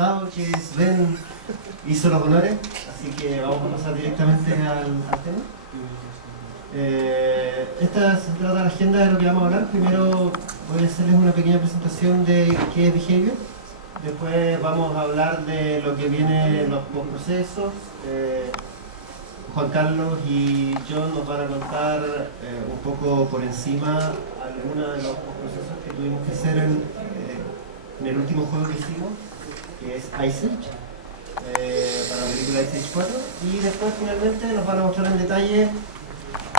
dado que Sven hizo los honores, así que vamos a pasar directamente al tema. Esta se trata de la agenda de lo que vamos a hablar. Primero voy a hacerles una pequeña presentación de qué es Behavior. Después vamos a hablar de lo que viene en los postprocesos. Juan Carlos y John nos van a contar un poco por encima algunos de los postprocesos que tuvimos que hacer en el último juego que hicimos, que es Ice Age, para la película Ice Age 4. Y después finalmente nos van a mostrar en detalle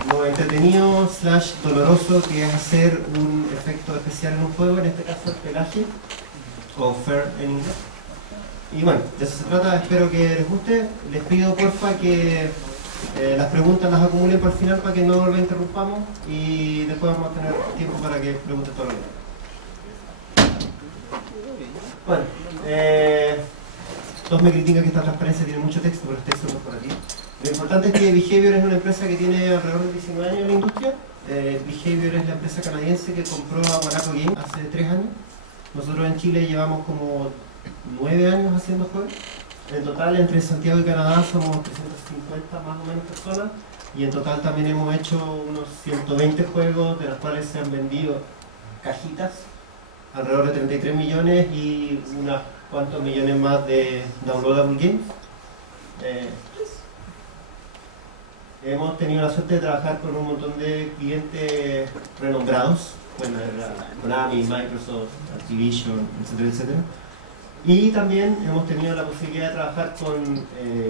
lo entretenido / doloroso que es hacer un efecto especial en un juego, en este caso el pelaje, o fair en inglés. Y bueno, de eso se trata, espero que les guste. Les pido porfa que las preguntas las acumulen para el final para que no lo interrumpamos y después vamos a tener tiempo para que pregunten todo lo que quieran. Bueno, todos me critican que esta transparencia tiene mucho texto, pero el texto no es por aquí. Lo importante es que Behavior es una empresa que tiene alrededor de 19 años en la industria. Behavior es la empresa canadiense que compró a Guanaco Games hace 3 años. Nosotros en Chile llevamos como 9 años haciendo juegos. En total, entre Santiago y Canadá somos 350 más o menos personas. Y en total también hemos hecho unos 120 juegos, de los cuales se han vendido cajitas, alrededor de 33 millones y unos cuantos millones más de downloadable games. Hemos tenido la suerte de trabajar con un montón de clientes renombrados, bueno, Konami, Microsoft, Activision, etcétera, etcétera. Y también hemos tenido la posibilidad de trabajar con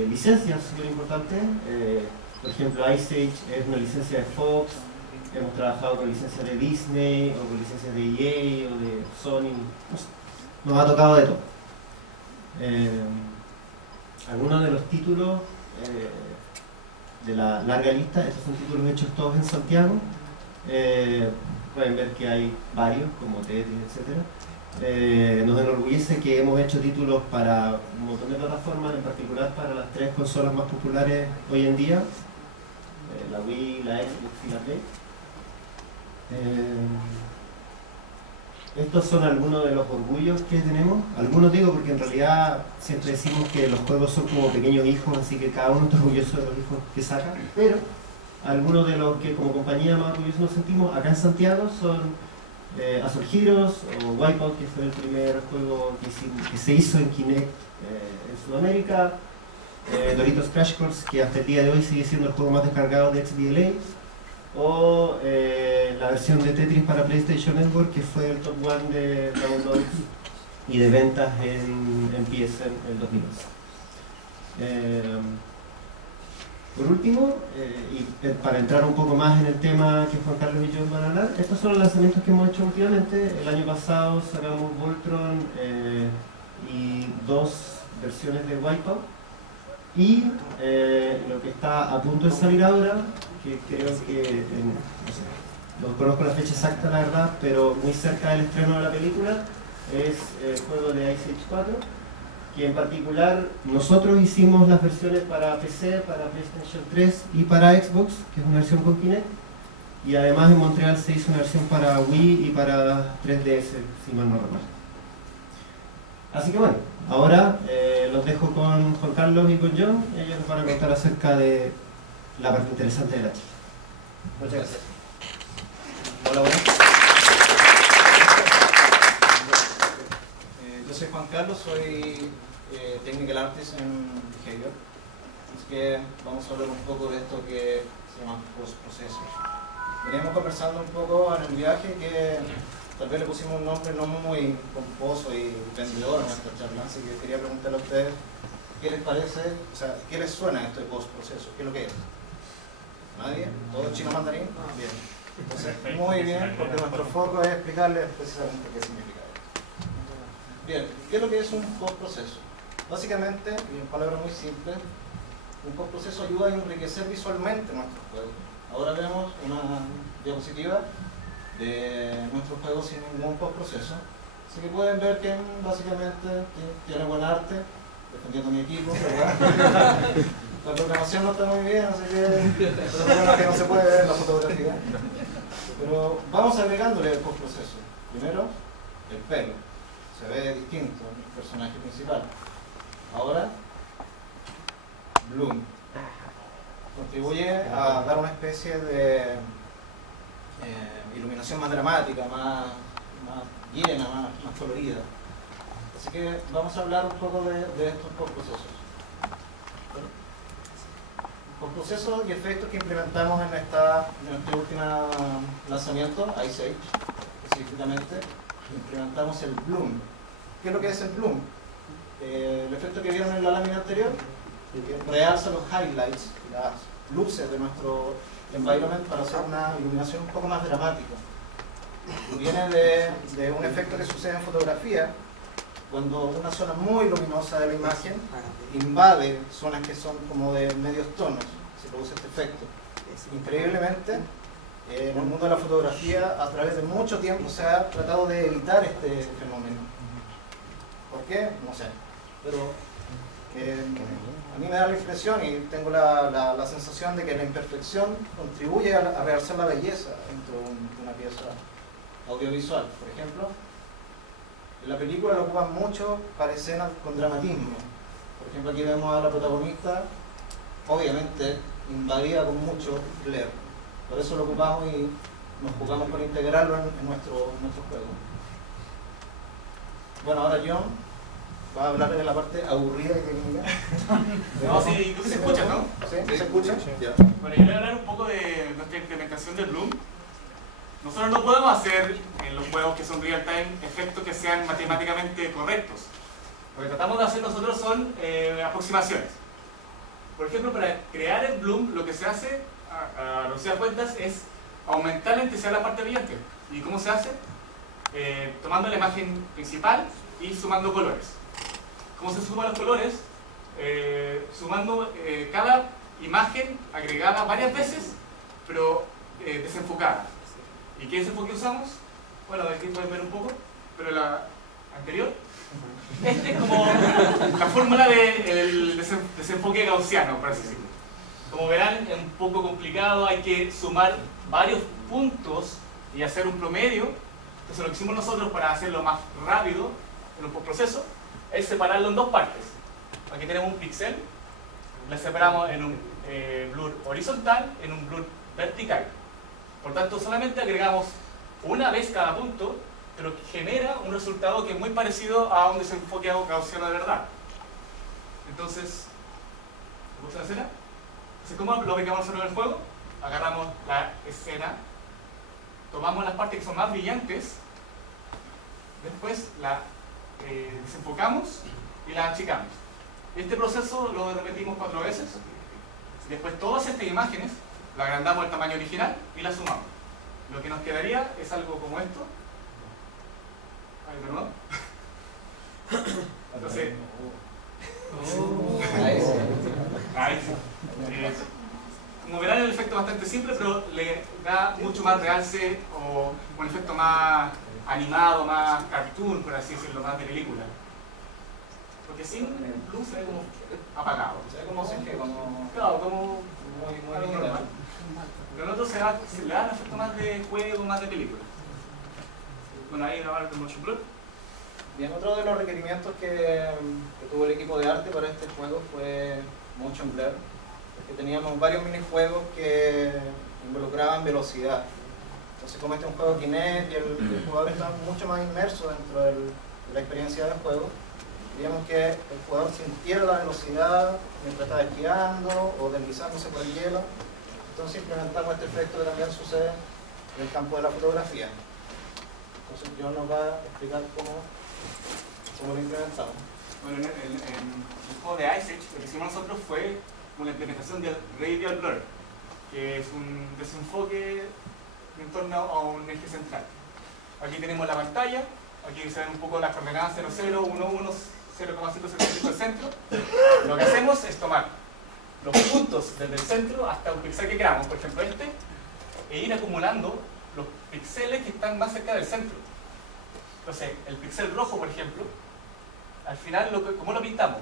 licencias súper importantes. Por ejemplo, Ice Age es una licencia de Fox. Hemos trabajado con licencias de Disney, o con licencias de EA, o de Sony. Nos ha tocado de todo. Algunos de los títulos de la larga lista, estos son títulos hechos todos en Santiago. Pueden ver que hay varios, como Tetris, etc. Nos enorgullece que hemos hecho títulos para un montón de plataformas, en particular para las 3 consolas más populares hoy en día, la Wii, la Xbox y la Play. Estos son algunos de los orgullos que tenemos. Algunos digo porque en realidad siempre decimos que los juegos son como pequeños hijos, así que cada uno está orgulloso de los hijos que saca. Pero algunos de los que como compañía más orgullosos nos sentimos acá en Santiago son Azul Heroes o Wipeout, que fue el primer juego que se hizo en Kinect en Sudamérica. Doritos Crash Course, que hasta el día de hoy sigue siendo el juego más descargado de XBLA. O la versión de Tetris para PlayStation Network, que fue el top 1 de downloads y de ventas en PSN en el 2011. Por último, y para entrar un poco más en el tema que Juan Carlos y yo van a hablar, estos son los lanzamientos que hemos hecho últimamente. El año pasado sacamos Voltron y 2 versiones de Wipeout. Y lo que está a punto de salir ahora, que creo que, no sé, no conozco la fecha exacta la verdad, pero muy cerca del estreno de la película, es el juego de Ice Age 4, que en particular nosotros hicimos las versiones para PC, para PlayStation 3 y para Xbox, que es una versión con Kinect, y además en Montreal se hizo una versión para Wii y para 3DS, si mal no recuerdo. Así que bueno, ahora los dejo con Juan Carlos y con John. Ellos nos van a contar acerca de la parte interesante de la charla. Muchas gracias. Hola, buenas. Yo soy Juan Carlos, soy Technical Artist en Behavior. Así que vamos a hablar un poco de esto que se llama postprocesos. Venimos conversando un poco en el viaje que tal vez le pusimos un nombre no muy pomposo y vendedor a nuestra charla, así que quería preguntarle a ustedes qué les parece, o sea, qué les suena esto de postproceso, qué es lo que es. ¿Nadie? ¿Todo chino mandarín? Bien. Entonces, muy bien, porque nuestro foco es explicarles precisamente qué significa esto. Bien, ¿qué es lo que es un postproceso? Básicamente, y en palabras muy simples, un postproceso ayuda a enriquecer visualmente nuestros juegos. Ahora vemos una diapositiva de nuestros juegos sin ningún postproceso. Así que pueden ver que básicamente tiene buen arte, defendiendo a mi equipo, ¿verdad? La programación no está muy bien, así que es que no se puede ver la fotografía. Pero vamos agregándole el postproceso. Primero, el pelo. se ve distinto el personaje principal. Ahora, Bloom contribuye a dar una especie de iluminación más dramática, más llena, más colorida. Así que vamos a hablar un poco de estos postprocesos. Postprocesos y efectos que implementamos en este último lanzamiento, Ice Age, específicamente, implementamos el Bloom. ¿Qué es lo que es el Bloom? El efecto que vieron en la lámina anterior, que realza los highlights, las luces de nuestro environment para hacer una iluminación un poco más dramática. Viene de un efecto que sucede en fotografía, cuando una zona muy luminosa de la imagen invade zonas que son como de medios tonos, se produce este efecto. Increíblemente, en el mundo de la fotografía, a través de mucho tiempo se ha tratado de evitar este fenómeno. ¿Por qué? No sé. Pero a mí me da la impresión y tengo la sensación de que la imperfección contribuye a realzar la belleza dentro de una pieza audiovisual. Por ejemplo, en la película lo ocupan mucho para escenas con dramatismo. Por ejemplo, aquí vemos a la protagonista, obviamente invadida con mucho glare. Por eso lo ocupamos y nos jugamos por integrarlo en nuestro juego. Bueno, ahora John va a hablar de la parte aburrida y técnica. No, sí, creo que se escucha, ¿no? ¿Sí? ¿Se escucha? Ya. Bueno, yo voy a hablar un poco de nuestra implementación de Bloom. Nosotros no podemos hacer en los juegos que son real-time efectos que sean matemáticamente correctos. Lo que tratamos de hacer nosotros son aproximaciones. Por ejemplo, para crear el Bloom, lo que se hace, a reducidas cuentas, es aumentar la intensidad de la parte brillante. ¿Y cómo se hace? Tomando la imagen principal y sumando colores. ¿Cómo se suman los colores? Sumando cada imagen agregada varias veces, pero desenfocada. ¿Y qué desenfoque usamos? Bueno, aquí pueden ver un poco, pero la anterior. Este es como la fórmula del desenfoque gaussiano, por así decirlo. Como verán, es un poco complicado, hay que sumar varios puntos y hacer un promedio. Entonces lo que hicimos nosotros para hacerlo más rápido en un postproceso es separarlo en dos partes. Aquí tenemos un píxel, lo separamos en un blur horizontal, en un blur vertical. Por tanto, solamente agregamos una vez cada punto, pero que genera un resultado que es muy parecido a un desenfoque gaussiano de verdad. Entonces, ¿te gusta la escena? Entonces, ¿cómo lo aplicamos nosotros en el juego? Agarramos la escena, tomamos las partes que son más brillantes, después la desenfocamos y la achicamos. Este proceso lo repetimos 4 veces. Después todas estas imágenes la agrandamos al tamaño original y la sumamos. Lo que nos quedaría es algo como esto. Ay, perdón. Entonces, ahí sí. Como verán, el efecto es bastante simple, pero le da mucho más realce o un efecto más animado, más cartoon, por así decirlo, más de película. Porque sin luz se ve como apagado. Se ve como CG, Claro, como muy algo digital. normal. Pero en otro se le da un efecto más de juego, más de película. Bueno, ahí grabar el motion blur. Bien, otro de los requerimientos que tuvo el equipo de arte para este juego fue motion blur, porque teníamos varios minijuegos que involucraban velocidad. Entonces, como este es un juego Kinect y el jugador está mucho más inmerso dentro de la experiencia del juego, queríamos que el jugador sintiera la velocidad mientras estaba esquiando o deslizándose por el hielo. Entonces implementamos este efecto que también sucede en el campo de la fotografía. Entonces John nos va a explicar cómo lo implementamos. Bueno, en el juego de Ice Age, lo que hicimos nosotros fue una implementación del Radial Blur, que es un desenfoque en torno a un eje central. Aquí tenemos la pantalla, aquí se ven un poco las coordenadas 0, 0, 1, 1, 0,575 del centro. Lo que hacemos es tomar los puntos desde el centro hasta un píxel que queramos, por ejemplo este, e ir acumulando los píxeles que están más cerca del centro. Entonces, el píxel rojo, por ejemplo, al final, ¿cómo lo pintamos?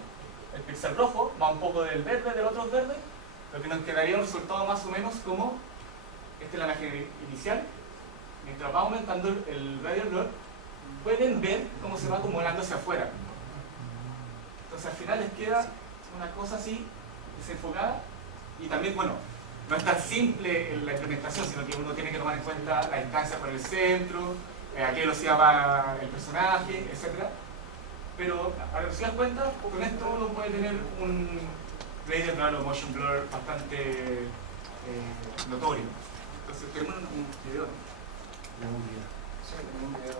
El píxel rojo va un poco del verde, del otro verde, lo que nos quedaría un resultado más o menos como, esta es la imagen inicial, mientras va aumentando el radial blur, pueden ver cómo se va acumulando hacia afuera. Entonces al final les queda una cosa así, desenfocada, y también, bueno, no es tan simple la implementación, sino que uno tiene que tomar en cuenta la distancia por el centro, a qué velocidad va el personaje, etc. Pero a ver, si das cuenta, con esto uno puede tener un radial blur o motion blur bastante notorio. Entonces tenemos un video. Sí, tenemos un video.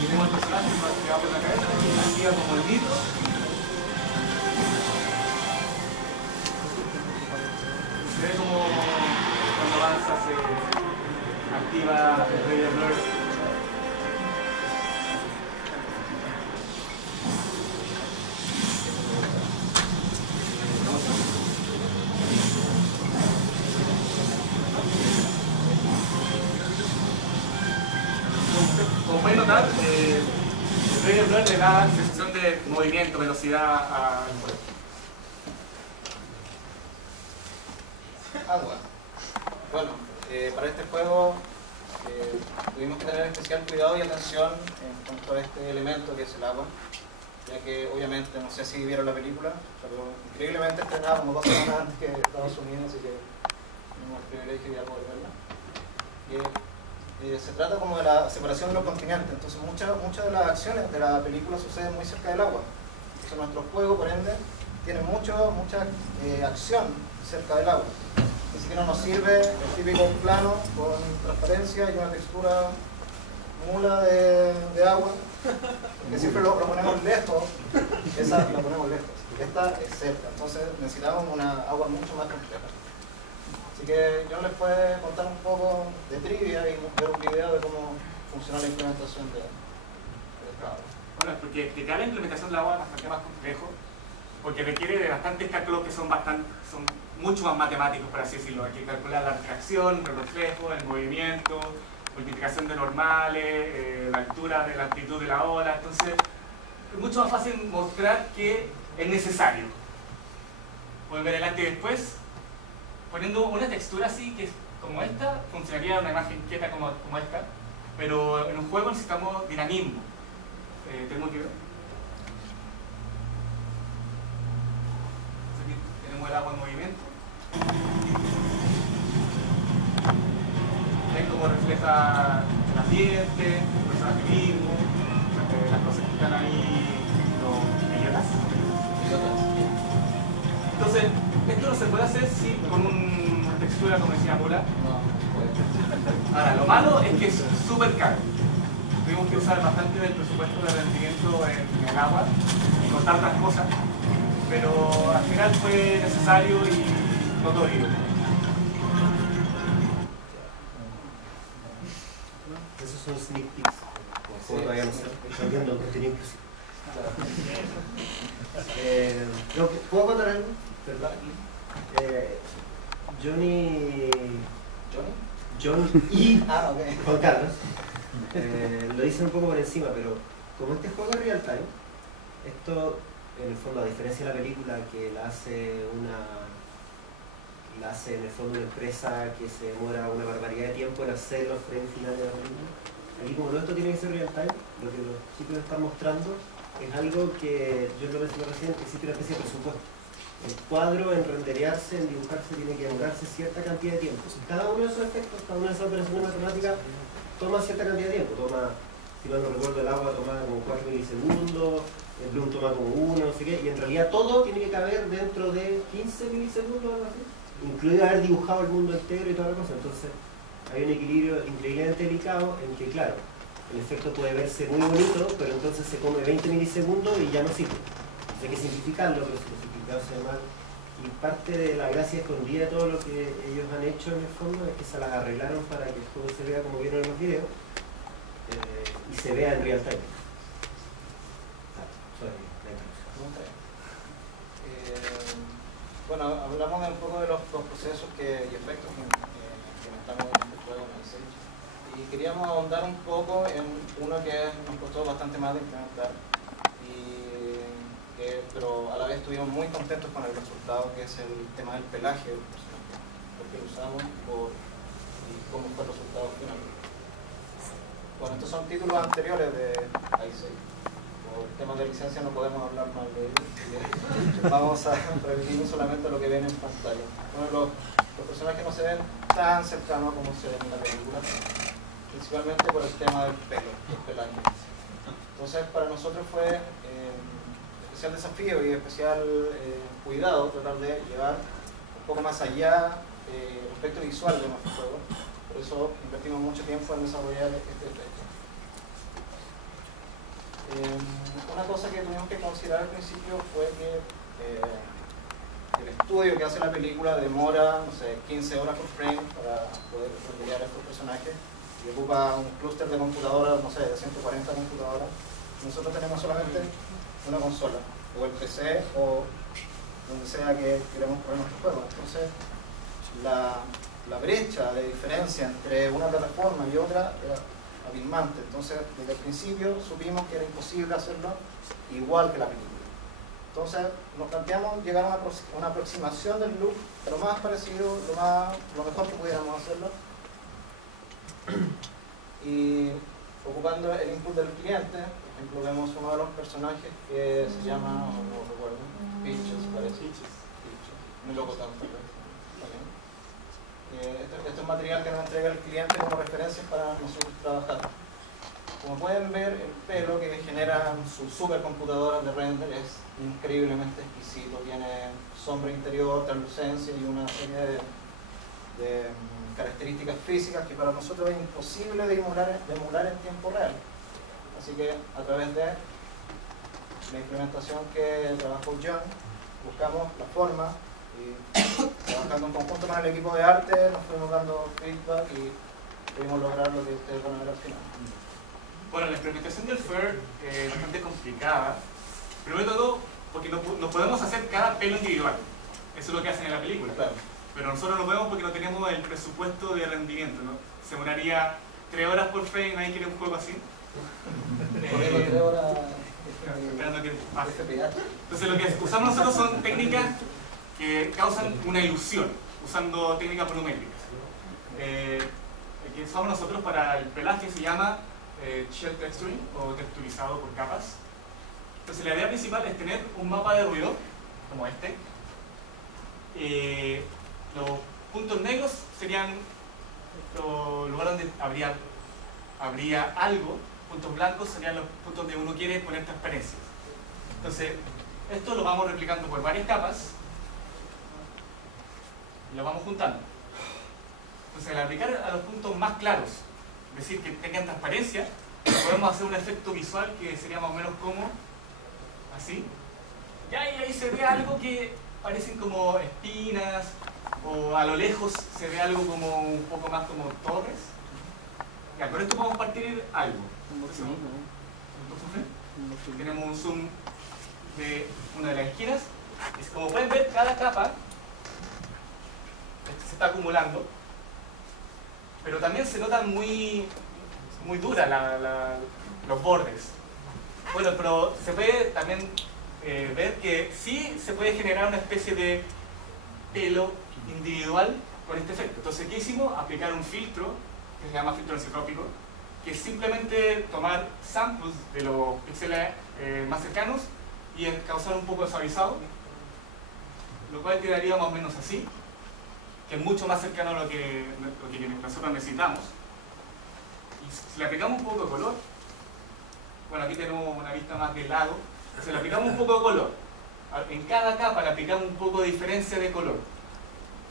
Y tenemos el personaje que va por la cabeza, que activa como el nitro. Se ve como cuando avanza se activa el radial blur. Como pueden notar, el radial blur le da sensación de movimiento, velocidad al juego. Agua. Bueno, para este juego tuvimos que tener especial cuidado y atención en cuanto a este elemento que es el agua, ya que obviamente, no sé si vieron la película, pero increíblemente estrenaba como 2 semanas antes que Estados Unidos, así que tenemos el privilegio de poder verla. Se trata como de la separación de los continentes, entonces muchas de las acciones de la película suceden muy cerca del agua. Entonces nuestro juego, por ende, tiene mucha acción cerca del agua. Ni siquiera nos sirve el típico plano con transparencia y una textura nula de agua, porque siempre lo ponemos lejos, esa la ponemos lejos, esta es cerca, entonces necesitamos una agua mucho más compleja. Así que yo les puedo contar un poco de trivia y ver un video de cómo funciona la implementación de esta agua. Bueno, porque explicar la implementación del agua es bastante más complejo, porque requiere de bastantes cálculos que son mucho más matemáticos, por así decirlo. Hay que calcular la refracción, el reflejo, el movimiento, multiplicación de normales, la altura de la amplitud de la ola. Entonces, es mucho más fácil mostrar que es necesario. Pueden ver el antes y después. Poniendo una textura así, que es como esta, funcionaría en una imagen quieta como esta, pero en un juego necesitamos dinamismo. Tenemos que ver. Aquí tenemos el agua en movimiento. Ven cómo refleja el ambiente, el personaje mismo, las cosas que están ahí, los idiotas. Entonces, esto no se puede hacer con una textura como decía Paula. Ahora, lo malo es que es súper caro. Tuvimos que usar bastante del presupuesto de rendimiento en el agua y con tantas cosas, pero al final fue necesario y notorio. Esos son sneak peeks. Como todavía no sé, estoy viendo contenido inclusivo. ¿Puedo contar algo? ¿Verdad? John y Juan Carlos lo dicen un poco por encima, pero como este juego es real time, esto en el fondo, a diferencia de la película que la hace en el fondo una empresa que se demora una barbaridad de tiempo en hacer los frames finales de la película, aquí como todo esto tiene que ser real time, lo que los chicos están mostrando es algo que yo lo mencioné recién, que existe una especie de presupuesto. El cuadro en renderearse, en dibujarse, tiene que demorarse cierta cantidad de tiempo. Cada uno de esos efectos, cada una de esas operaciones matemáticas toma cierta cantidad de tiempo. Si mal no recuerdo, el agua toma como 4 milisegundos, el bloom toma como 1, no sé qué, y en realidad todo tiene que caber dentro de 15 milisegundos o algo así, incluido haber dibujado el mundo entero y toda la cosa. Entonces hay un equilibrio increíblemente delicado en que, claro, el efecto puede verse muy bonito, pero entonces se come 20 milisegundos y ya no sirve. Hay que simplificarlo, pero si lo simplificado se ve mal. Y parte de la gracia escondida de todo lo que ellos han hecho en el fondo es que se las arreglaron para que el juego se vea como vieron en los videos y se vea en real time. Bueno, hablamos un poco de los procesos y efectos que implementamos en este juego, en el Sage. Y queríamos ahondar un poco en uno que nos costó bastante más de implementar, pero a la vez estuvimos muy contentos con el resultado, que es el tema del pelaje del personaje, porque lo usamos y cómo fue el resultado final. Bueno, estos son títulos anteriores de i6. Por temas de licencia no podemos hablar mal de ellos. Vamos a remitirnos solamente a lo que ven en pantalla. Bueno, los personajes no se ven tan cercanos como se ven en la película, principalmente por el tema del pelo, del pelaje. Entonces, para nosotros fue especial desafío y especial cuidado tratar de llevar un poco más allá el aspecto visual de nuestro juego. Por eso invertimos mucho tiempo en desarrollar este efecto. Una cosa que tuvimos que considerar al principio fue que el estudio que hace la película demora, no sé, 15 horas por frame para poder renderizar estos personajes y ocupa un clúster de computadoras, no sé, de 140 computadoras. Nosotros tenemos solamente una consola, o el PC, o donde sea que queremos poner nuestro juego. Entonces, la brecha de diferencia entre una plataforma y otra era abismante. Entonces, desde el principio supimos que era imposible hacerlo igual que la película. Entonces, nos planteamos llegar a una aproximación del look, lo más parecido, lo mejor que pudiéramos hacerlo. Y ocupando el input del cliente, por ejemplo, vemos uno de los personajes que se llama, no recuerdo, Peaches, parece. Muy loco tanto. Esto es material que nos entrega el cliente como referencias para nosotros trabajar. Como pueden ver, el pelo que generan sus supercomputadoras de render es increíblemente exquisito. Tiene sombra interior, translucencia y una serie de características físicas que para nosotros es imposible de emular en tiempo real. Así que a través de la implementación que trabajó John, buscamos la forma y trabajando en conjunto con el equipo de arte nos fuimos dando feedback y pudimos lograr lo que ustedes van a ver al final. Bueno, la implementación del FUR es bastante complicada. Primero de todo, porque no podemos hacer cada pelo individual. Eso es lo que hacen en la película. Claro. Pero nosotros no podemos porque no tenemos el presupuesto de rendimiento, ¿no? Se demoraría 3 horas por frame, nadie quiere un juego así. Corriendo 3 horas Esperando que pase. FPH. Entonces lo que usamos nosotros son técnicas que causan una ilusión, usando técnicas volumétricas. El que usamos nosotros para el pelaje se llama shell texturing o texturizado por capas. Entonces la idea principal es tener un mapa de ruido como este. Los puntos negros serían los lugares donde habría algo. Puntos blancos serían los puntos donde uno quiere poner transparencias. Entonces esto lo vamos replicando por varias capas y lo vamos juntando. Entonces al aplicar a los puntos más claros, es decir, que tengan transparencia, podemos hacer un efecto visual que sería más o menos como así. Y ahí se ve algo que parecen como espinas, o a lo lejos se ve algo como un poco más como torres. Ya, con esto podemos partir algo. Tenemos un zoom de una de las esquinas. Y como pueden ver, cada capa se está acumulando, pero también se notan muy duras los bordes. Bueno, pero se puede también ver que sí se puede generar una especie de pelo individual con este efecto. Entonces, ¿qué hicimos? Aplicar un filtro que se llama filtro anisotrópico, que es simplemente tomar samples de los píxeles más cercanos y causar un poco de suavizado, lo cual quedaría más o menos así, que es mucho más cercano a lo que nosotros necesitamos. Y si le aplicamos un poco de color, bueno, aquí tenemos una vista más de lado, si le aplicamos un poco de color, en cada capa le aplicamos un poco de diferencia de color,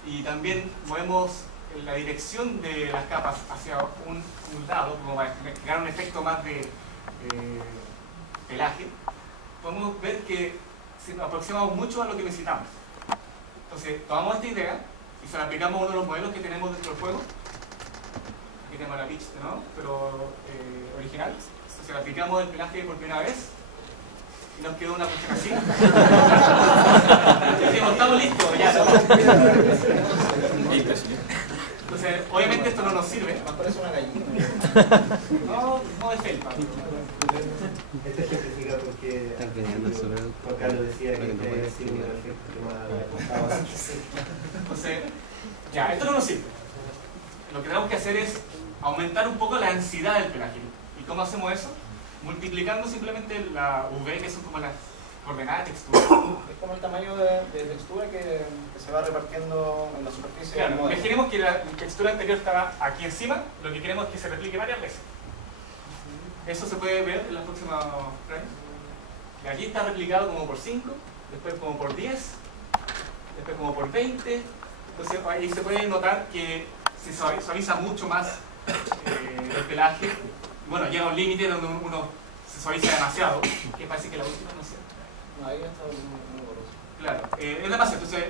y también movemos la dirección de las capas hacia un lado, como para crear un efecto más de pelaje, podemos ver que nos aproximamos mucho a lo que necesitamos. Entonces, tomamos esta idea y se la aplicamos a uno de los modelos que tenemos dentro del juego. Aquí tenemos la Peach, ¿no? Pero original. Entonces, la aplicamos el pelaje por primera vez y nos quedó una cuestión así. Decimos, estamos listos, ya, ¿no? Entonces, obviamente esto no nos sirve. Más parece una gallina. No es felpa. Este ejemplifica porque Juan Carlos decía que este había sido un efecto que más había costado así. Entonces, ya, esto no nos sirve. Lo que tenemos que hacer es aumentar un poco la ansiedad del pelaje. cómo hacemos eso? Multiplicando simplemente la V, que son como las coordenadas de textura. Es como el tamaño de textura que se va repartiendo en la superficie Claro, del modelo. imaginemos que la textura anterior estaba aquí encima, lo que queremos es que se replique varias veces. Eso se puede ver en los próximos frames. Y aquí está replicado como por 5, después como por 10, después como por 20. Entonces ahí se puede notar que se suaviza mucho más el pelaje. Bueno, llega a un límite donde uno se suaviza demasiado, que parece que la última no sé. No, ahí está muy borroso. Claro, es demasiado. Entonces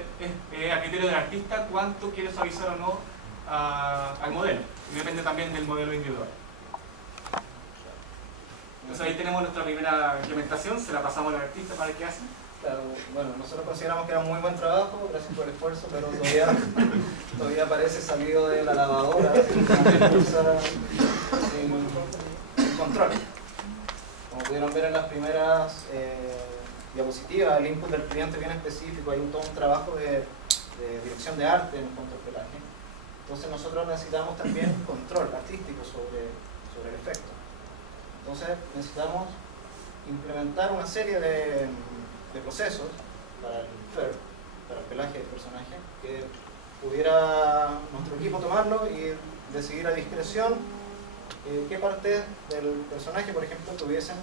es a criterio del artista cuánto quiere suavizar o no al modelo. Y depende también del modelo individual. Entonces ahí tenemos nuestra primera implementación, se la pasamos al artista para que hace. Claro, bueno, nosotros consideramos que era un muy buen trabajo, gracias por el esfuerzo, pero todavía parece salido de la lavadora, sin control. Como pudieron ver en las primeras diapositivas, el input del cliente bien específico, hay todo un trabajo de dirección de arte en cuanto al pelaje. Entonces nosotros necesitamos también control artístico sobre el efecto. Entonces necesitamos implementar una serie de procesos para el FER, para el pelaje del personaje, que pudiera nuestro equipo tomarlo y decidir a discreción qué partes del personaje, por ejemplo, tuviesen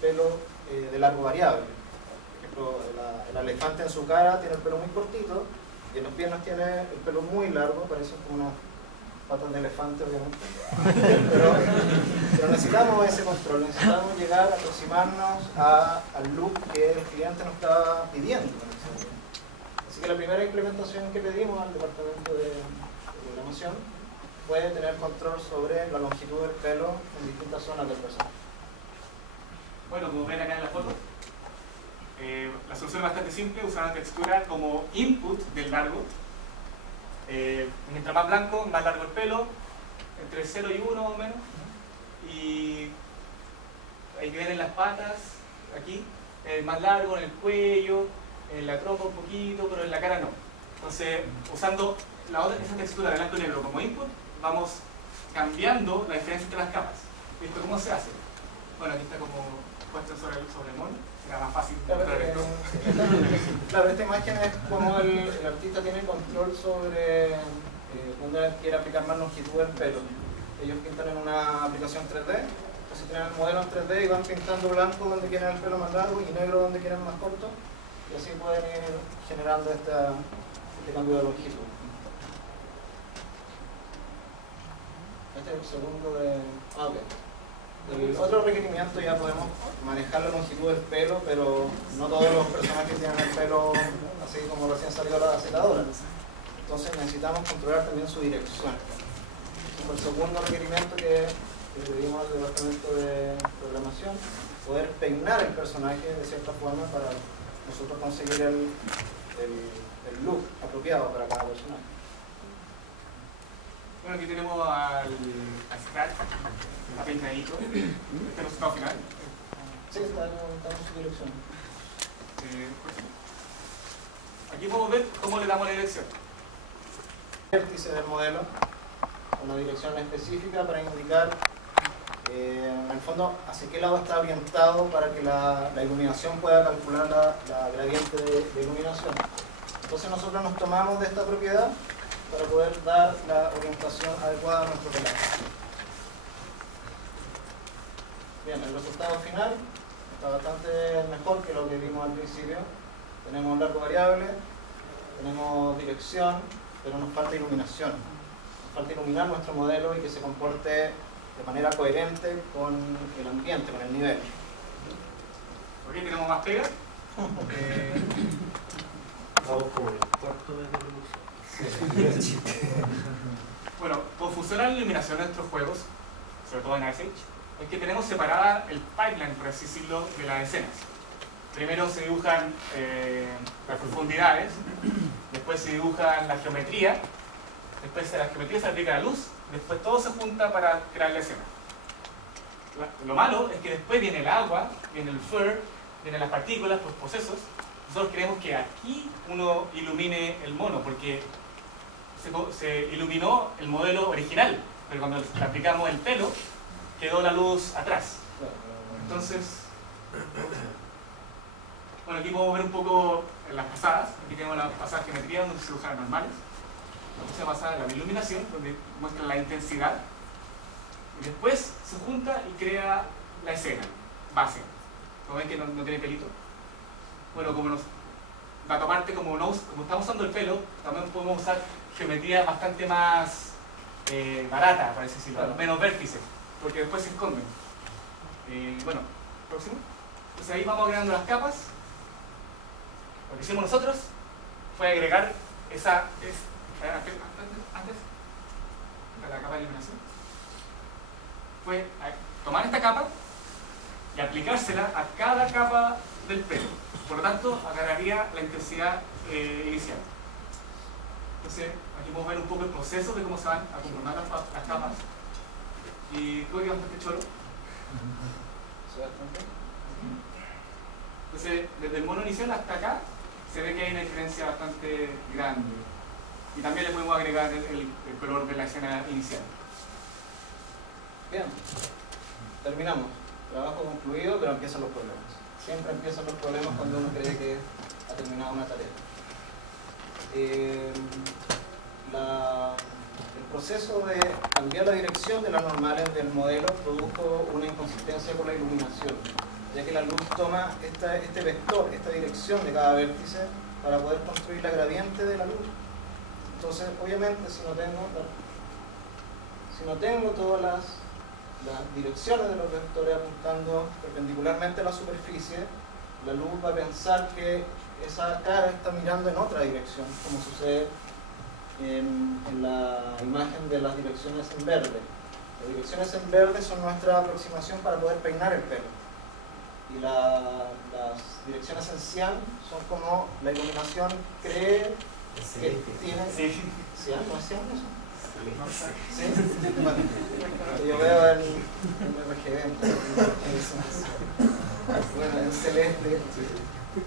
pelo de largo variable. Por ejemplo, el elefante en su cara tiene el pelo muy cortito y en las piernas tiene el pelo muy largo, parece como unas patas de elefante, obviamente. Pero necesitamos ese control, necesitamos llegar a aproximarnos al look que el cliente nos está pidiendo. Así que la primera implementación que pedimos al departamento de programación fue tener control sobre la longitud del pelo en distintas zonas del personaje. Bueno, como ven acá en la foto, la solución es bastante simple, usar una textura como input del largo. Mientras más blanco, más largo el pelo, entre 0 y 1 más o menos. Y ahí vienen las patas, aquí, más largo en el cuello, en la trompa un poquito, pero en la cara no. Entonces, usando esa textura de blanco y negro como input, vamos cambiando la diferencia entre las capas. ¿Esto cómo se hace? Bueno, aquí está como puesto sobre el mono, será más fácil mostrar esto. Claro, esta imagen es como el artista tiene control sobre dónde quiere aplicar más longitud del pelo. Ellos pintan en una aplicación 3D, entonces tienen el modelo en 3D y van pintando blanco donde quieren el pelo más largo y negro donde quieren más corto, y así pueden ir generando este cambio de longitud. Este es el segundo de... ok. El otro requerimiento, ya podemos manejar la longitud del pelo, pero no todos los personajes tienen el pelo así como recién salió la secadora. Entonces necesitamos controlar también su dirección. El segundo requerimiento que le pedimos al departamento de programación, poder peinar el personaje de cierta forma para nosotros conseguir el look apropiado para cada personaje. Bueno, aquí tenemos al Scratch, está peinadito, este es el resultado final. Sí, está en su dirección. Aquí podemos ver cómo le damos la dirección. Vértice del modelo, una dirección específica para indicar en el fondo hacia qué lado está orientado para que la iluminación pueda calcular la gradiente de iluminación. Entonces nosotros nos tomamos de esta propiedad para poder dar la orientación adecuada a nuestro pelaje. Bien, el resultado final está bastante mejor que lo que vimos al principio. Tenemos largo variable, tenemos dirección, pero nos falta iluminación. Nos falta iluminar nuestro modelo y que se comporte de manera coherente con el ambiente, con el nivel. Ok, tenemos más pega. Vamos como el cuarto de producción. Bueno, como funciona la iluminación de nuestros juegos, sobre todo en Ice Age, es que tenemos separada el pipeline, por así decirlo, de las escenas. Primero se dibujan las profundidades, después se dibujan la geometría, después a la geometría se aplica la luz, después todo se junta para crear la escena. Lo malo es que después viene el agua, viene el fur, vienen las partículas, los procesos. Nosotros queremos que aquí uno ilumine el mono, porque se iluminó el modelo original, pero cuando le aplicamos el pelo, quedó la luz atrás. Entonces, bueno, aquí podemos ver un poco las pasadas. Aquí tenemos la pasada geometría donde se dibujan normales. La pasada la iluminación, donde muestra la intensidad. Y después se junta y crea la escena base. ¿Como ven que no tiene pelito? Bueno, como dato aparte, como estamos usando el pelo, también podemos usar geometría bastante más barata, por así decirlo, Claro. menos vértices, porque después se esconden. Bueno, próximo. Entonces ahí vamos agregando las capas. Lo que hicimos nosotros fue agregar antes de la capa de iluminación, fue tomar esta capa y aplicársela a cada capa del pelo. Por lo tanto, agarraría la intensidad inicial. Entonces, aquí podemos ver un poco el proceso de cómo se van a conformar las capas. Y creo que es bastante choro. Entonces, desde el mono inicial hasta acá, se ve que hay una diferencia bastante grande. Y también le podemos agregar el color de la escena inicial. Bien, terminamos. Trabajo concluido, pero empiezan los problemas. Siempre empiezan los problemas cuando uno cree que ha terminado una tarea. El proceso de cambiar la dirección de las normales del modelo produjo una inconsistencia con la iluminación, ya que la luz toma este vector, esta dirección de cada vértice para poder construir la gradiente de la luz. Entonces, obviamente, si no tengo todas las direcciones de los vectores apuntando perpendicularmente a la superficie, la luz va a pensar que esa cara está mirando en otra dirección, como sucede en la imagen de las direcciones en verde. Las direcciones en verde son nuestra aproximación para poder peinar el pelo. Y las direcciones en cian son como la iluminación cree que tiene... ¿Cian? ¿No es cian eso? No sé. ¿Sí? Bueno, yo veo en RGB, bueno, en celeste.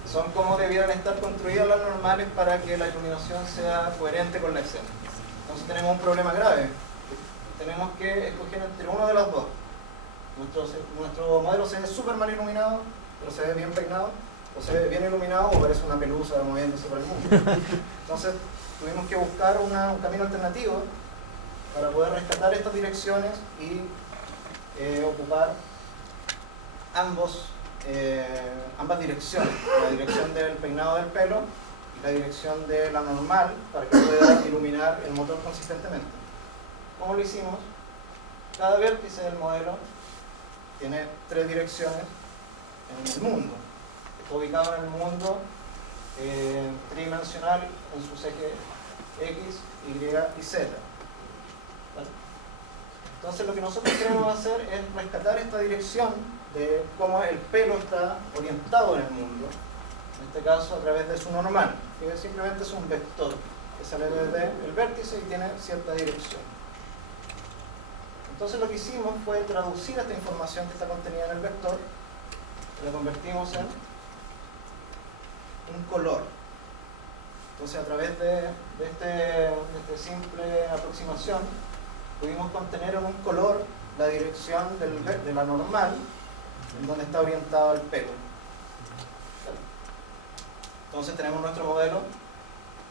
Son como debieran estar construidas las normales para que la iluminación sea coherente con la escena. Entonces tenemos un problema grave. Tenemos que escoger entre uno de los dos. Nuestro modelo se ve súper mal iluminado, pero se ve bien peinado, o se ve bien iluminado o parece una pelusa moviéndose por el mundo. Entonces tuvimos que buscar un camino alternativo para poder rescatar estas direcciones y ocupar ambas direcciones, la dirección del peinado del pelo y la dirección de la normal para que pueda iluminar el motor consistentemente. ¿Cómo lo hicimos? Cada vértice del modelo tiene 3 direcciones en el mundo. Está ubicado en el mundo tridimensional en sus ejes X, Y y Z. ¿Vale? Entonces lo que nosotros queremos hacer es rescatar esta dirección de cómo el pelo está orientado en el mundo, en este caso a través de su normal, que simplemente es un vector que sale desde el vértice y tiene cierta dirección. Entonces lo que hicimos fue traducir esta información que está contenida en el vector, la convertimos en un color. Entonces a través de esta simple aproximación pudimos contener en un color la dirección de la normal en donde está orientado el pelo. Entonces tenemos nuestro modelo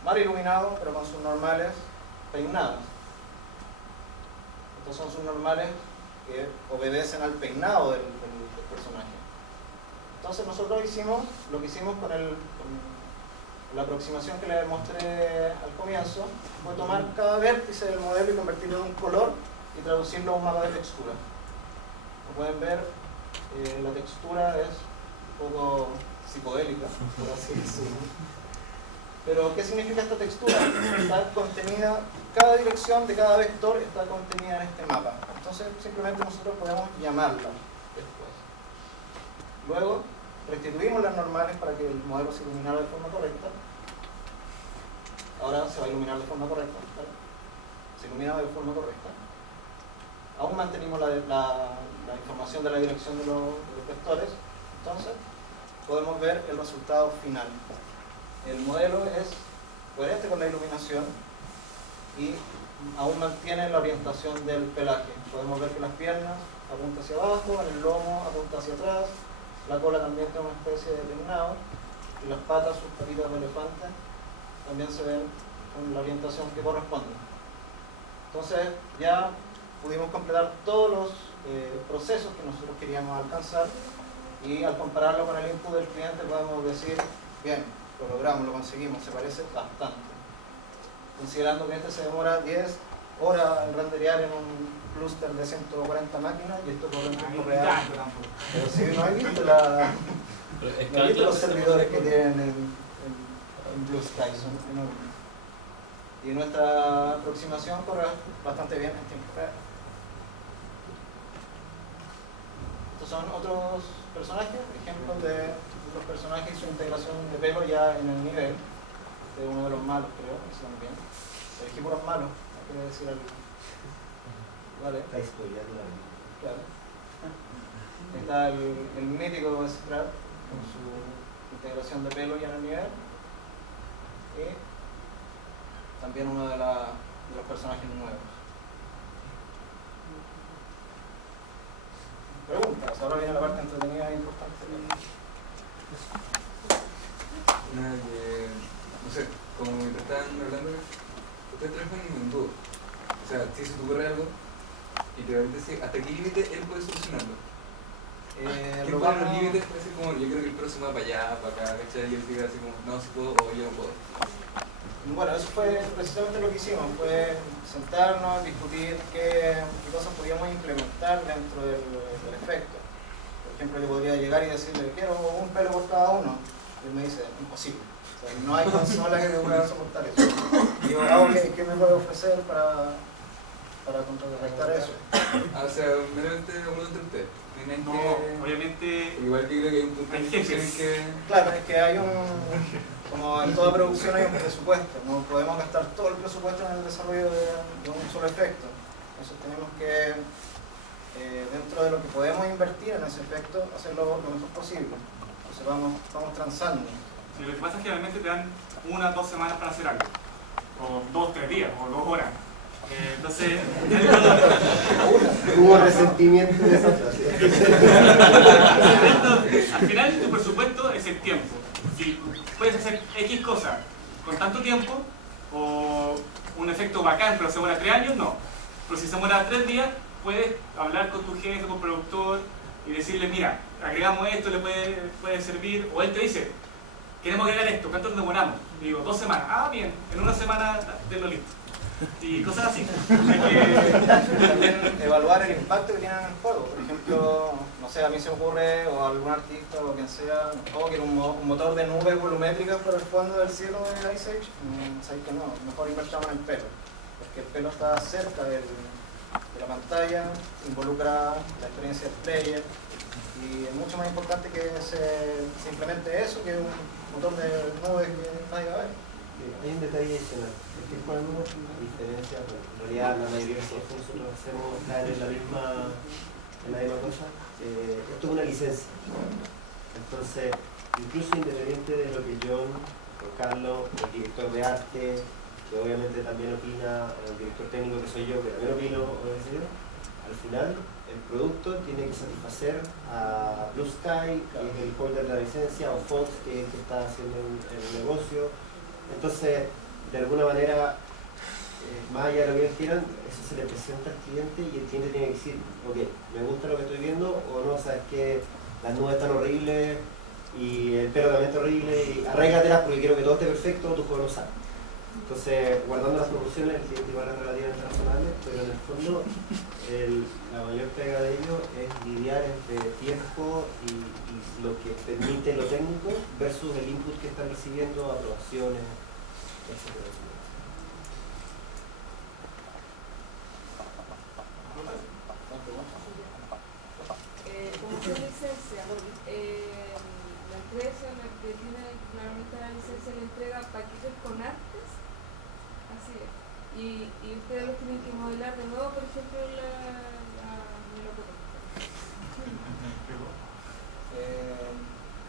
mal iluminado pero con sus normales peinadas. Estos son sus normales que obedecen al peinado del personaje. Entonces nosotros hicimos lo que hicimos con la aproximación que les mostré al comienzo, fue tomar cada vértice del modelo y convertirlo en un color y traducirlo a un mapa de textura. Como pueden ver, la textura es un poco psicodélica, por así decirlo. Pero, ¿qué significa esta textura? Está contenida, cada dirección de cada vector está contenida en este mapa. Entonces, simplemente nosotros podemos llamarla después. Luego, restituimos las normales para que el modelo se iluminara de forma correcta. Ahora se va a iluminar de forma correcta. ¿Vale? Se ilumina de forma correcta. Aún mantenimos la información de la dirección de los vectores. Entonces, podemos ver el resultado final. El modelo es coherente con la iluminación y aún mantiene la orientación del pelaje. Podemos ver que las piernas apuntan hacia abajo, el lomo apunta hacia atrás, la cola también tiene una especie de peinado, y las patas, sus patitas de elefante, también se ven con la orientación que corresponde. Entonces ya pudimos completar todos los procesos que nosotros queríamos alcanzar, y al compararlo con el input del cliente podemos decir, bien, lo logramos, lo conseguimos, se parece bastante. Considerando que este se demora 10 horas en renderear en un clúster de 140 máquinas, y esto corre en tiempo real. Pero si no he visto, no he visto los servidores que tienen en Blue Sky, son enormes. Y nuestra aproximación corre bastante bien en tiempo real. Estos son otros personajes, ejemplos de los personajes y su integración de pelo ya en el nivel. Este es uno de los malos, creo, que son bien. Elegí puros malos, no quiero decir algo. Vale. Está spoileando la vida. Claro. Está el mítico Scrap con su integración de pelo ya en el nivel. Y también uno de los personajes nuevos. Preguntas, ahora viene la parte entretenida e importante. No sé, como mientras estaban hablando, ustedes trabajan en dúo. O sea, si se te ocurre algo y te dice hasta qué límite él puede solucionarlo. ¿Qué ponen los límites? Así como yo creo que el próximo va para allá, para acá, ¿cachai? Y él diga así como, no, si puedo o yo no puedo. Bueno, eso fue precisamente lo que hicimos, fue sentarnos, discutir qué cosas podíamos implementar dentro del efecto. Por ejemplo, yo podría llegar y decirle, quiero un pelo por cada uno. Y él me dice, imposible. O sea, no hay consola que me pueda soportar eso. Y yo, ¿qué me puede ofrecer para contrarrestar eso? O sea, meramente uno entre ustedes. No, obviamente. Igual que creo que hay un punto hay jefes. Claro, es que hay como en toda producción hay un presupuesto. No podemos gastar todo el presupuesto en el desarrollo de un solo efecto. Entonces tenemos que, dentro de lo que podemos invertir en ese efecto, hacerlo lo mejor posible. Entonces vamos transando. Y lo que pasa es que realmente te dan 1 o 2 semanas para hacer algo. O 2 o 3 días, o 2 horas. Entonces, hubo resentimiento de esa frase. Al final, tu presupuesto es el tiempo. Si puedes hacer X cosas con tanto tiempo, o un efecto bacán, pero se demora 3 años, no. Pero si se demora 3 días, puedes hablar con tu jefe, con el productor, y decirle, mira, agregamos esto, le puede servir. O él te dice, queremos agregar esto, ¿cuánto nos demoramos? Y digo, 2 semanas. Ah, bien, en 1 semana tenlo listo. Y cosas así. También evaluar el impacto que tiene en el juego. Por ejemplo, no sé, a mí se me ocurre, o a algún artista o quien sea, que era un motor de nubes volumétricas por el fondo del cielo de Ice Age. Sabéis que no, mejor invertamos en el pelo. Porque el pelo está cerca de la pantalla, involucra la experiencia del player. Y es mucho más importante que se implemente eso que un motor de nubes que nadie va a ver. Hay un detalle adicional. Es que cuando, a diferencia, en realidad la mayoría de los que nosotros hacemos caen en la misma cosa, esto es una licencia. Entonces, incluso independiente de lo que John, o Carlos, el director de arte, que obviamente también opina, el director técnico que soy yo, que también opino, al final el producto tiene que satisfacer a Blue Sky, que es el holder de la licencia, o Fox, que está haciendo el negocio. Entonces, de alguna manera, más allá de lo que ellos quieran, eso se le presenta al cliente y el cliente tiene que decir, ok, me gusta lo que estoy viendo, o no, sabes que las nubes están horribles y el pelo también está horrible, y arréglatelas porque quiero que todo esté perfecto, tu juego no sale. Entonces, guardando las proporciones, el cliente igual es relativamente razonable, pero en el fondo la mayor pega de ello es lidiar entre tiempo y lo que permite lo técnico versus el input que están recibiendo, aprobaciones, etc. Como fue licencia, la empresa la que tiene claramente la licencia le entrega paquetes con artes, así es, y ustedes los tienen que modelar de nuevo, por ejemplo,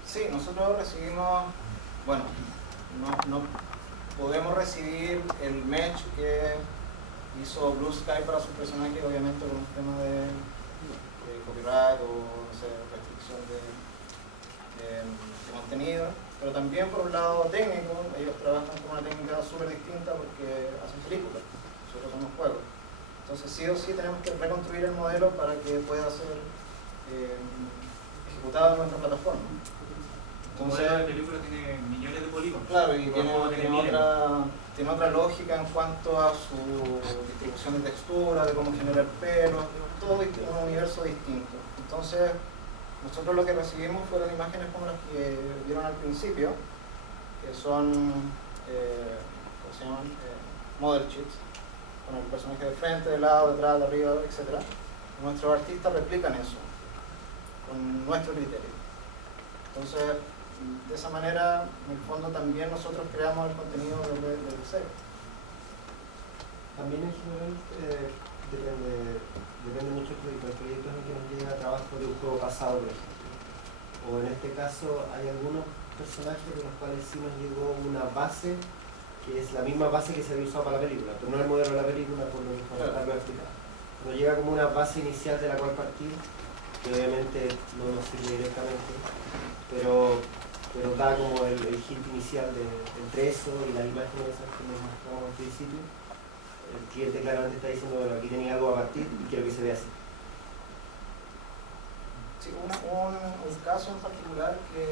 Sí, nosotros recibimos, no podemos recibir el mesh que hizo Blue Sky para su personaje, obviamente con un tema de copyright o no sé, restricción de contenido, pero también por un lado técnico, ellos trabajan con una técnica súper distinta porque hacen películas, nosotros somos juegos. Entonces sí o sí tenemos que reconstruir el modelo para que pueda ser ejecutado en nuestra plataforma. Como la película tiene millones de polígonos. Claro, y tiene otra lógica en cuanto a su distribución de textura, de cómo generar pelo, todo un universo distinto. Entonces, nosotros lo que recibimos fueron imágenes como las que vieron al principio, que son, ¿cómo se llaman? Model sheets, con el personaje de frente, de lado, detrás, de arriba, etc. Nuestros artistas replican eso, con nuestro criterio. Entonces, de esa manera, en el fondo también nosotros creamos el contenido del diseño. También en general depende mucho del proyecto en el que nos llega trabajo de un juego pasado, por ejemplo. O en este caso hay algunos personajes de los cuales sí nos llegó una base que es la misma base que se había usado para la película, pero no el modelo de la película, por lo que Juan Carlos ha explicado. Nos llega como una base inicial de la cual partir, que obviamente no nos sirve directamente, pero da como el hint inicial entre eso y las imágenes esas que nos mostramos al principio. El cliente claramente está diciendo, bueno, aquí tenía algo a partir y quiero que se vea así. Sí, un caso en particular que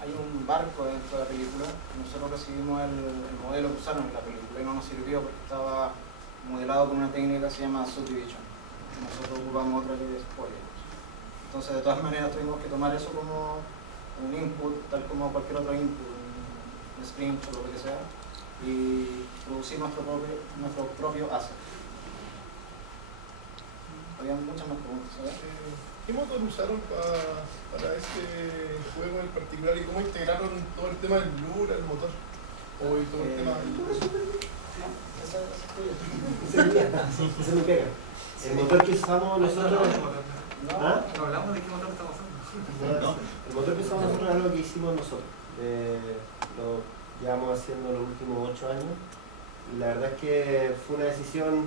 hay un barco dentro de la película. Nosotros recibimos el modelo que usaron en la película y no nos sirvió porque estaba modelado con una técnica que se llama subdivision. Nosotros ocupamos otra que es spoiler. Entonces, de todas maneras, tuvimos que tomar eso como un input, tal como cualquier otro input, un sprint o lo que sea, y producir nuestro propio asset. Había muchas más preguntas, ¿sabes? ¿Qué motor usaron para este juego en particular y cómo integraron todo el tema del blur al motor? O todo el tema del... Esa es tuya. Ese me pega. El motor que usamos nosotros... ¿Ah? No hablamos de qué motor estamos usando. No, el motor que usamos nosotros es lo que hicimos nosotros. Lo llevamos haciendo los últimos 8 años. Y la verdad es que fue una decisión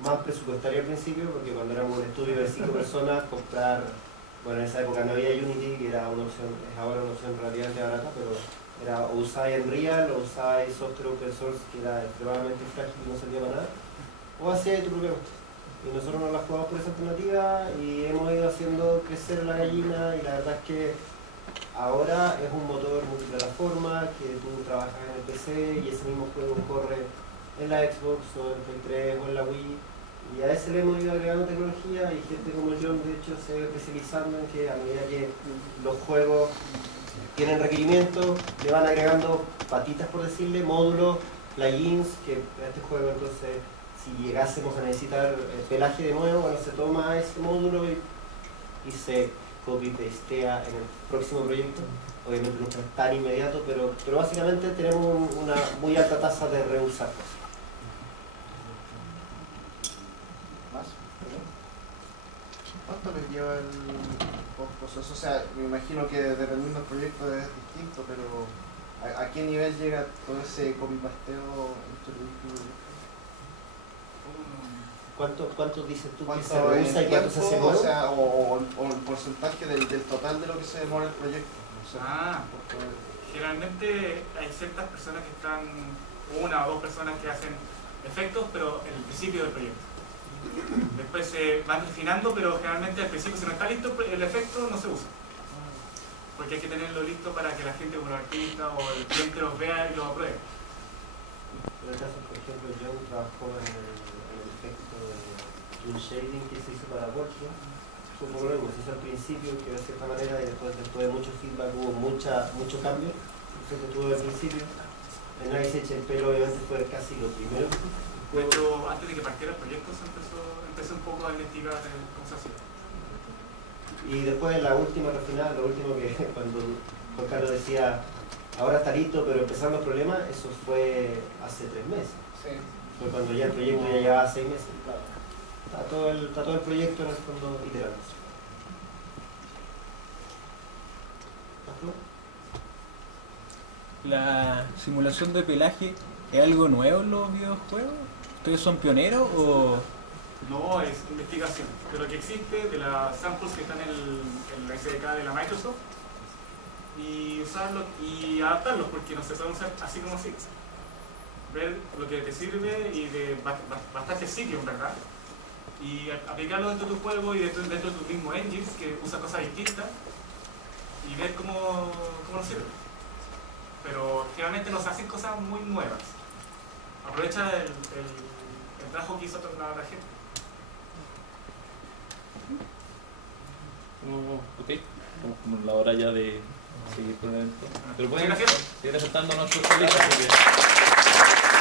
más presupuestaria al principio, porque cuando éramos un estudio de 5 personas, comprar, bueno, en esa época no había Unity, que era una opción, es ahora una opción relativamente barata, pero era o usáis Unreal o usáis software open source que era extremadamente frágil y no servía para nada, o hacíais tu propio. Y nosotros nos la jugamos por esa alternativa y hemos ido haciendo crecer la gallina, y la verdad es que ahora es un motor multiplataforma que tú trabajas en el PC y ese mismo juego corre en la Xbox o en Play 3 o en la Wii, y a ese le hemos ido agregando tecnología, y gente como John de hecho se va especializando en que a medida que los juegos tienen requerimientos le van agregando patitas, por decirle, módulos, plugins, que a este juego entonces si llegásemos a necesitar pelaje de nuevo, bueno, se toma ese módulo y se copy-pastea en el próximo proyecto. Obviamente no es tan inmediato, pero básicamente tenemos una muy alta tasa de reusar cosas. ¿Más? ¿Cuánto les lleva el proceso? O sea, me imagino que dependiendo del proyecto es distinto, pero ¿a qué nivel llega todo ese copy-pasteo entre proyecto? ¿Cuánto dices tú que se ¿Cuánto reusa y cuánto se hace tiempo, nuevo? o sea, o el porcentaje del total de lo que se demora el proyecto? O sea, Generalmente hay ciertas personas que están, una o dos personas que hacen efectos, pero en el principio del proyecto. Después se van refinando, pero generalmente al principio, si no está listo el efecto, no se usa. Porque hay que tenerlo listo para que la gente, como el artista o el cliente, los vea y lo apruebe. En el caso, por ejemplo, John trabajó en el efecto de tool shading que se hizo para Workflow. Fue un poco lo mismo, se hizo al principio, que de cierta manera, y después de mucho feedback hubo mucho cambio. El efecto estuvo al principio. En Ice Age el pelo obviamente fue casi lo primero. De hecho, antes de que partiera el proyecto empecé un poco a investigar cómo se hacía. Y después la última refinada, lo último que cuando Juan Carlos decía ahora está listo, pero empezaron los problemas, eso fue hace 3 meses. Sí. Fue cuando ya el proyecto ya llevaba 6 meses. Claro. Está todo el proyecto en el fondo iterándose. ¿La simulación de pelaje es algo nuevo en los videojuegos? ¿Ustedes son pioneros o...? No, es investigación de lo que existe, de las samples que están en la SDK de la Microsoft, y usarlos y adaptarlos, porque no se pueden usar así como así. Ver lo que te sirve y de bastantes sitios, ¿verdad? Y aplicarlo dentro de tu juego y dentro de tu mismo engine, que usa cosas distintas, y ver cómo nos sirve. Pero generalmente nos hacen cosas muy nuevas. Aprovecha el trabajo que hizo la gente. Ok, estamos como en la hora ya de seguir con el evento. Pero pueden Muchas gracias. seguir aceptando a nuestros colegas.